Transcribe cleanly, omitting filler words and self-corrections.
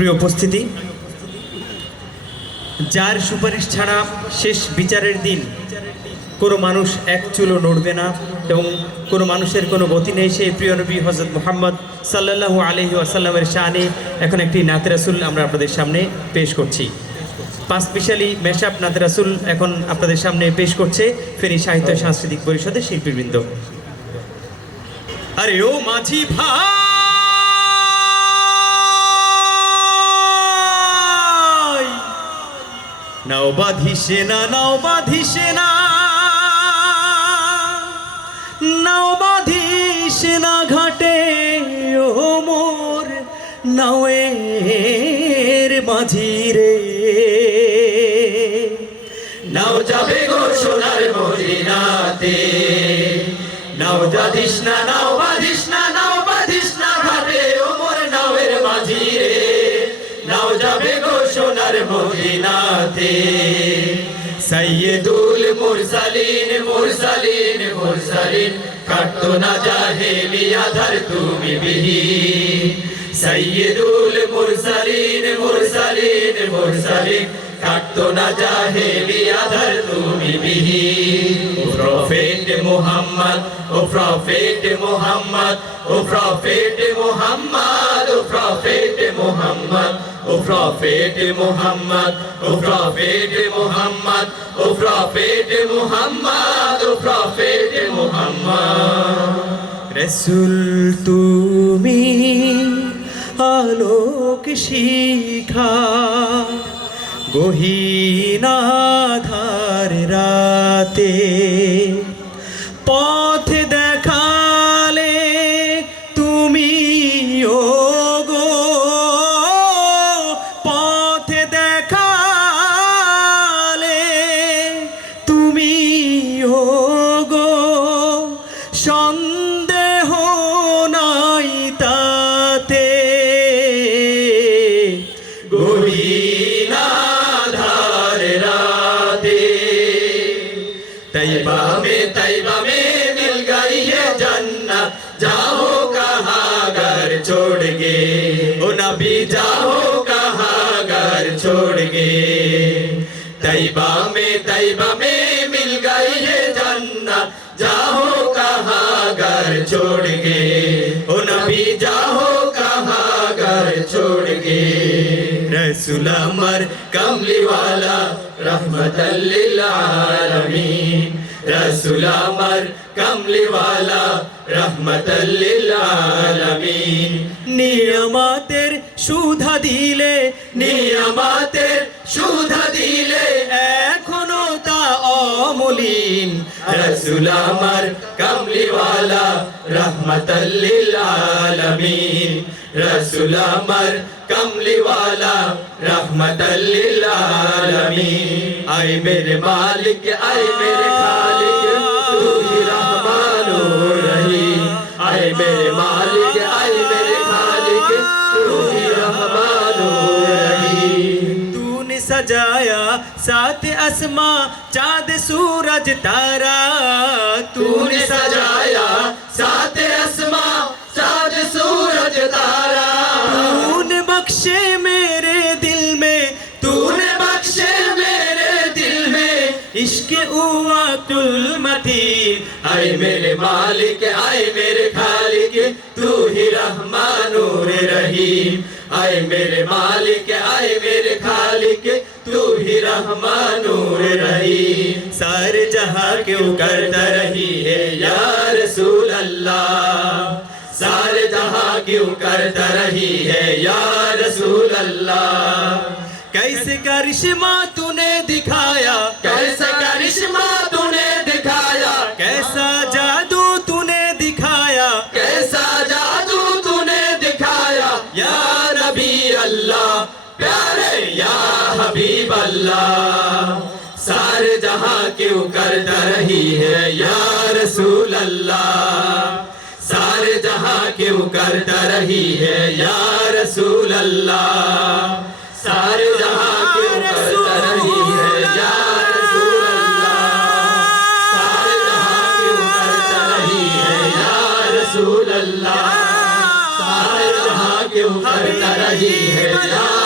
প্রিয় উপস্থিতি, যার সুপারিশ ছাড়া শেষ বিচারের দিন কোনো মানুষ এক চুলও নড়বে না এবং কোনো মানুষের কোনো গতি নেই, সেই প্রিয় নবী হযরত মুহাম্মদ সাল্লাল্লাহু আলাইহি ওয়াসাল্লামের শানে এখন একটি নাতে রাসূল আমরা আপনাদের সামনে পেশ করছি। পাঁচ স্পেশালি মেশআপ নাতে রাসূল এখন আপনাদের সামনে পেশ করছে ফেনী সাহিত্য সাংস্কৃতিক পরিষদের শিল্পীবৃন্দ। আরে ও মাঝি ভাই, নাও বাঁধিসে না, নাও বাঁধিসে না, নাও বাঁধিসে না ঘাটে ও মোর নাওয়ের মাঝি রে। নাও যাবে গো সোনার মদিনাতে, নাও বাঁধিস না, নাও বাঁধিস না, নাও বাঁধিস না ঘাটে ও মোর নাওয়ের মাঝি রে। নাও যাবে গো সোনার মদিনাতে। সাইয়্যিদুল মুরসালিন মুরসালিন মুরসালিন, কাটতো না জাহেলিয়া ধর তুমি বিহি। সাইয়্যিদুল মুরসালিন মুরসালিন মুরসালিন, কাটতো না জাহেলিয়া ধর তুমি বিহি। O prophet Muhammad, O prophet Muhammad, O prophet Muhammad, O prophet Muhammad, O prophet Muhammad, O prophet Muhammad, O prophet Muhammad, O prophet Muhammad. রাসূল তুমি আলোক শিখা, গহীন আঁধার রাতে পথ দেখালে তুমি ও গো, পথ দেখালে তুমি ও গো, সন্দেহ নাই তাতে। গহীন আঁধার রাতে तैयबा में मिल गई है जन्नत, जाओ कहाँ घर छोड़ के, ओ नबी जाओ कहाँ घर छोड़ के। तैयबा में मिल गई है जन्नत, जाओ कहाँ घर छोड़ के, ओ नबी जाओ कहाँ घर छोड़ के। रसूल अमर कमली वाला रहमतल लिल आलमीन, रसूल अमर कमली वाला रहमतल लिल आलमीन। নিয়ামতের সুধা দিলে, নিয়ামতের সুধা দিলে এখনো তা অমলিন। रसूल अमर कमली वाला रहमतल लिल आलमीन, रसूल अमर कमली वाला रहमतल लिल आलमीन। आए मेरे मालिक, आए मेरे खालिक, तू ही रहमान ओ रहीम। आए मेरे मालिक, आए मेरे खालिक, तू ही रहमान ओ रहीम। तूने सजाया सात आसमां चाँद सूरज तारा, तूने सजाया सात आसमां चाँद सूरज तारा। तूने बख्शे मेरे दिल में, तूने बख्शे मेरे दिल में इश्क उवातुल मतीन। आए मेरे मालिक, आए मेरे खालिक, तू ही रहमान और रहीम। आए मेरे मालिक, आए मेरे खालिक, तू ही रहमान और रहीम। सारे जहां क्यों करता रही है या रसूल अल्लाह, सारे जहां क्यों करता रही है या रसूल अल्लाह। कैसे करिश्मा तूने दिखाया, कैसा करिश्मा तूने दिखाया, कैसा जादू तूने दिखाया, कैसा जादू तूने दिखाया। या नबी अल्लाह प्यारे, या हबीब अल्लाह, सारे जहां क्यों करता रही है या रसूल अल्लाह। सारे जहां क्यों करता रही है या रसूल अल्लाह। सारे जहां क्यों करता रही है या रसूल अल्लाह। सारे जहां क्यों करता रही है या रसूल अल्लाह। सारे जहां क्यों करता रही है प्यार